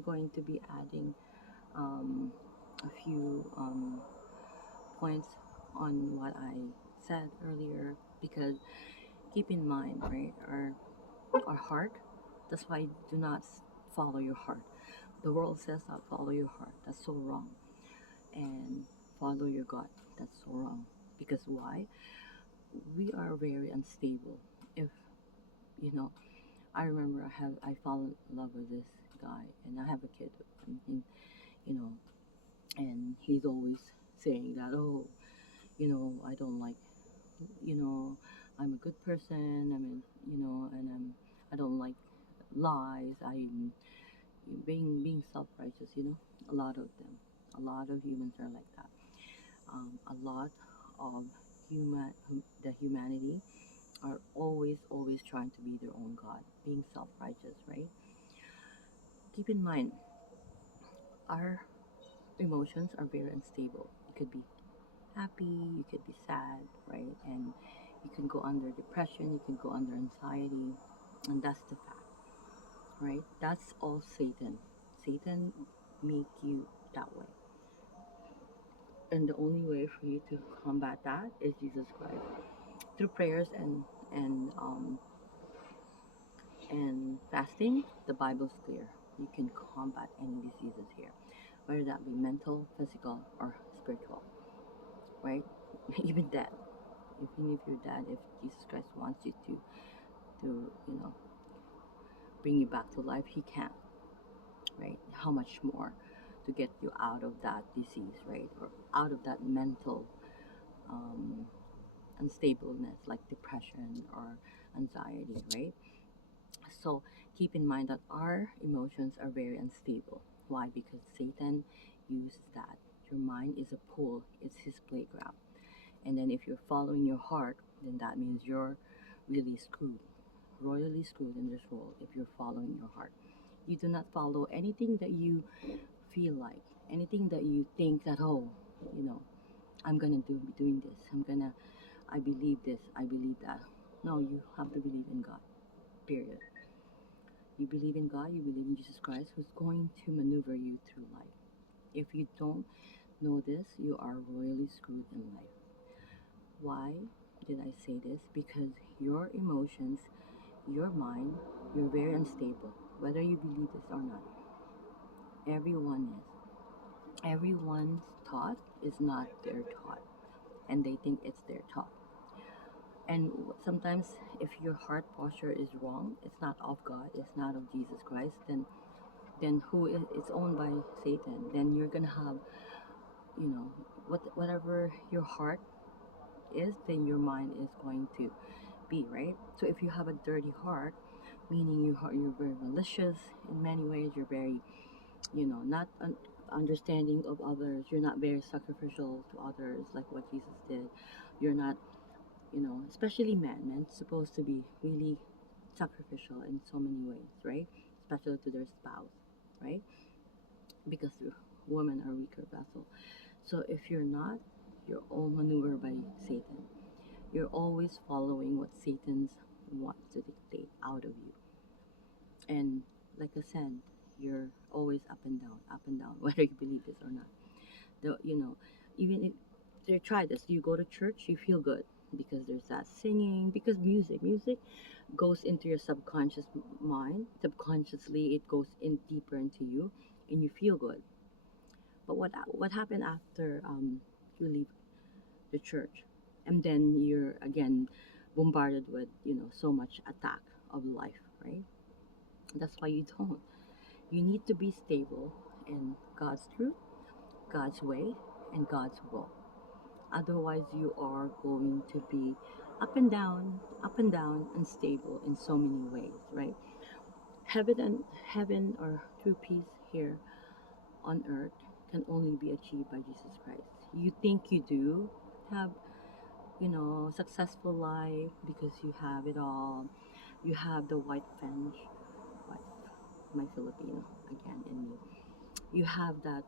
I'm going to be adding um, a few points on what I said earlier, because keep in mind, right, our heart. That's why do not follow your heart. The world says that follow your heart. That's so wrong. And follow your gut. That's so wrong. Because why? We are very unstable. If you know, I remember I fall in love with this guy, and I have a kid, and you know, and he's always saying that, oh, I don't like, you know, I'm a good person. I mean, and I don't like lies. I'm being self-righteous. A lot of them, a lot of humans are like that. A lot of the humanity are always trying to be their own god, being self-righteous, right? Keep in mind, our emotions are very unstable. You could be happy, you could be sad, right? And you can go under depression, you can go under anxiety, and that's the fact, right? That's all Satan. Satan make you that way. And the only way for you to combat that is Jesus Christ. Through prayers and fasting, the Bible's clear. You can combat any diseases here, whether that be mental, physical, or spiritual, right? Even death. Even if you're dead, if Jesus Christ wants you to bring you back to life, He can, right? How much more to get you out of that disease, right? Or out of that mental um, unstableness like depression or anxiety, right? So keep in mind that our emotions are very unstable. Why? Because Satan uses that. Your mind is a pool, it's his playground. And then if you're following your heart, then that means you're really screwed, royally screwed in this world if you're following your heart. You do not follow anything that you feel like, anything that you think that, oh, you know, I'm gonna be doing this. I believe this. I believe that. No, you have to believe in God. Period. You believe in God. You believe in Jesus Christ, who's going to maneuver you through life. If you don't know this, you are royally screwed in life. Why did I say this? Because your emotions, your mind, you're very unstable, whether you believe this or not. Everyone is. Everyone's thought is not their thought, and they think it's their thought. And sometimes, if your heart posture is wrong, it's not of God, it's not of Jesus Christ, then who is it's owned by Satan. Then you're gonna have, whatever your heart is, then your mind is going to be, right. So if you have a dirty heart, meaning you're very malicious in many ways, you're very, not understanding of others, you're not very sacrificial to others like what Jesus did. You're not, especially men's supposed to be really sacrificial in so many ways, right? Especially to their spouse, right? Because women are weaker vessel. So if you're not, you're all maneuvered by Satan. You're always following what Satan's wants to dictate out of you. And like I said, you're always up and down, whether you believe this or not. Even if they try this, you go to church, you feel good because there's that singing, because music goes into your subconscious mind. Subconsciously, it goes in deeper into you, and you feel good. But what happened after you leave the church, and then you're again bombarded with so much attack of life, right? That's why you don't. You need to be stable in God's truth, God's way, and God's will. Otherwise, you are going to be up and down, unstable in so many ways, right? Heaven or true peace here on earth can only be achieved by Jesus Christ. You think you do have, successful life because you have it all. You have the white fence, white, my Filipino again in me. You have that,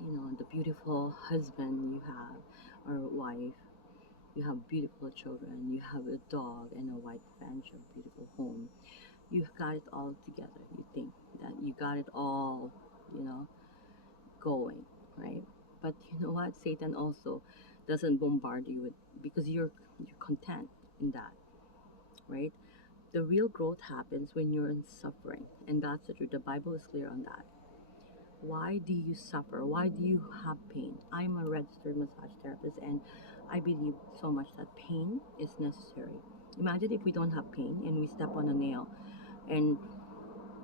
the beautiful husband you have or wife. You have beautiful children. You have a dog and a white fence, a beautiful home. You got it all together. You think that you got it all, you know, going, right? But you know what? Satan also doesn't bombard you with, because you're content in that, right? The real growth happens when you're in suffering, and that's the truth. The Bible is clear on that. Why do you suffer? Why do you have pain? I'm a registered massage therapist, and I believe so much that pain is necessary. Imagine if we don't have pain and we step on a nail and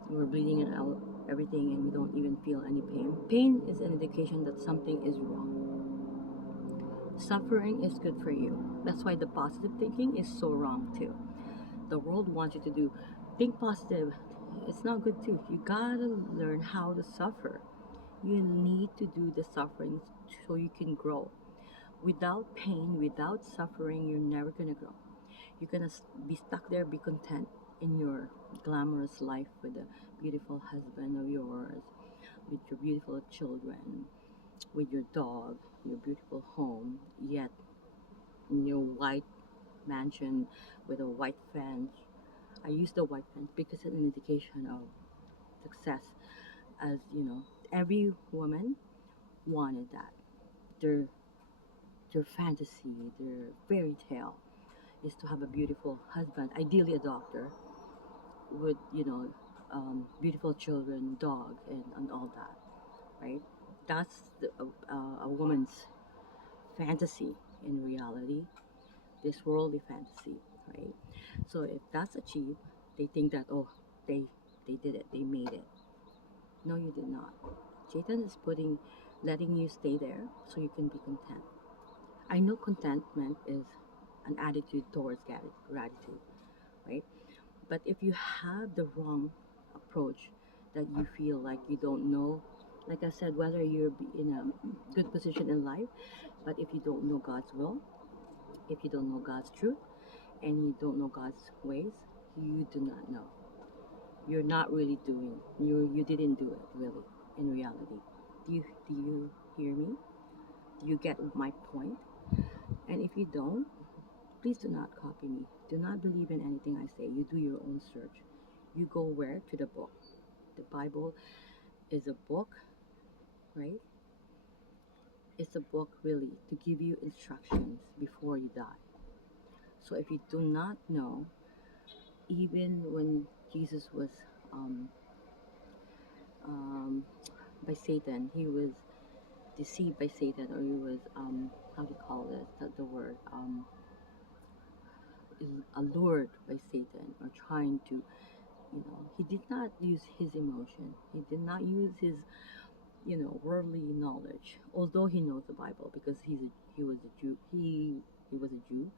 we're bleeding it out, everything, and we don't even feel any pain. Pain is an indication that something is wrong. Suffering is good for you. That's why the positive thinking is so wrong too. The world wants you to do think positive. It's not good too. You gotta learn how to suffer. You need to do the suffering so you can grow. Without pain, without suffering, you're never gonna grow. You're gonna be stuck there, be content in your glamorous life with a beautiful husband of yours, with your beautiful children, with your dog, your beautiful home, yet in your white mansion with a white fence. I use the white fence because it's an indication of success. As you know, every woman wanted that. Their their fantasy, their fairy tale is to have a beautiful husband, ideally a doctor, with beautiful children, dog, and all that, right? That's a woman's fantasy in reality, this worldly fantasy, right? So if that's achieved, they think that, oh, they they did it, they made it. No, you did not. Satan is letting you stay there so you can be content. I know contentment is an attitude towards gratitude, right? But if you have the wrong approach, that you feel like you don't know, like I said, whether you're in a good position in life, but if you don't know God's will, if you don't know God's truth, and you don't know God's ways, you do not know. You're not really doing. You didn't do it really in reality. Do you hear me? Do you get my point? And if you don't, please do not copy me. Do not believe in anything I say. You do your own search. You go where? To the book. The Bible is a book, right? It's a book really to give you instructions before you die. So if you do not know, even when Jesus was um, um, by Satan, he was deceived by Satan, or he was how do you call this? The word is allured by Satan, or trying to, he did not use his emotion. He did not use his, worldly knowledge. Although he knows the Bible because he was a Jew. He was a Jew.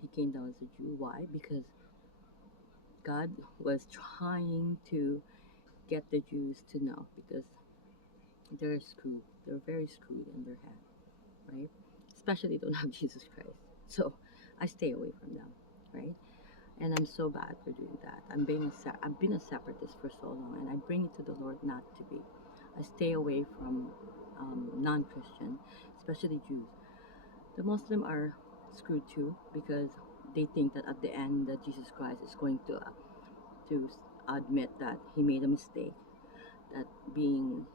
He came down as a Jew. Why? Because God was trying to get the Jews to know, because they're screwed. They're very screwed in their head, right? Especially don't have Jesus Christ. So I stay away from them, right? And I'm so bad for doing that. I've been a separatist for so long, and I bring it to the Lord not to be. I stay away from non-Christian, especially Jews. The Muslim are screwed too, because they think that at the end that Jesus Christ is going to admit that he made a mistake, that being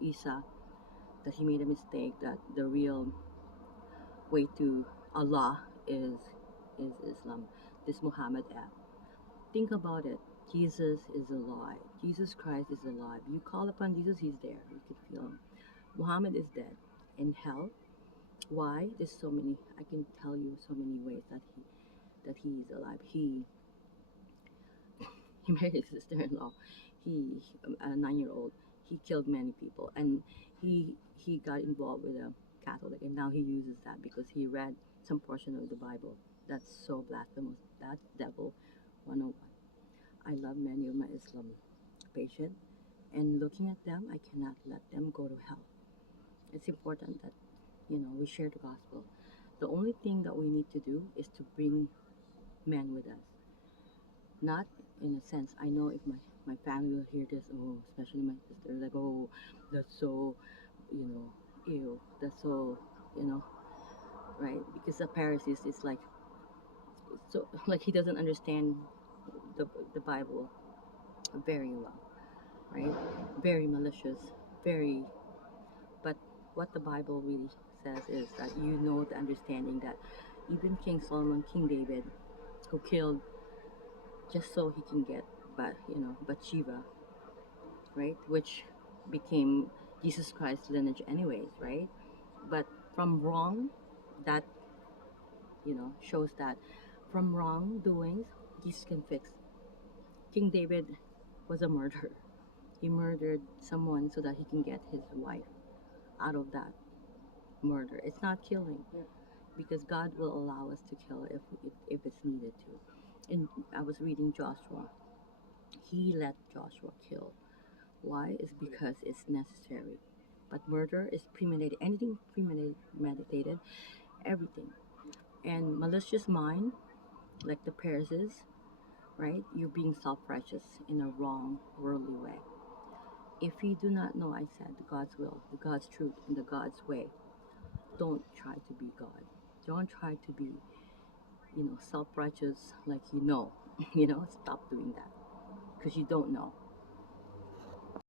Isa, that he made a mistake, that the real way to Allah is Islam. This Muhammad app. Think about it. Jesus is alive. Jesus Christ is alive. You call upon Jesus, he's there. You can feel him. Muhammad is dead in hell. Why? There's so many. I can tell you so many ways that he is alive. He married his sister-in-law. He a 9-year old. He killed many people, and he got involved with a Catholic, and now he uses that because he read some portion of the Bible. That's so blasphemous. That's devil 101. I love many of my Islam patients, and looking at them, I cannot let them go to hell. It's important that we share the gospel. The only thing that we need to do is to bring men with us. Not in a sense. I know if my family will hear this, oh, especially my sister, like, oh, that's so, ew, that's so, you know, right? Because the Pharisees is like, so, like he doesn't understand the Bible, very well, right? Very malicious, very. But what the Bible really says is that you know the understanding that even King Solomon, King David, who killed just so he can get, but Bathsheba, right, which became Jesus Christ's lineage, anyways, right? But from wrong, that shows that from wrongdoings, Jesus can fix. King David was a murderer. He murdered someone so that he can get his wife out of that murder. It's not killing, because God will allow us to kill if it's needed to. And I was reading Joshua. He let Joshua kill. Why? Is because it's necessary. But murder is premeditated. Anything premeditated, everything. And malicious mind, like the Perses, right? You're being self-righteous in a wrong, worldly way. If you do not know, I said, God's will, the God's truth, and the God's way, don't try to be God. Don't try to be, self-righteous like you know. Stop doing that because you don't know.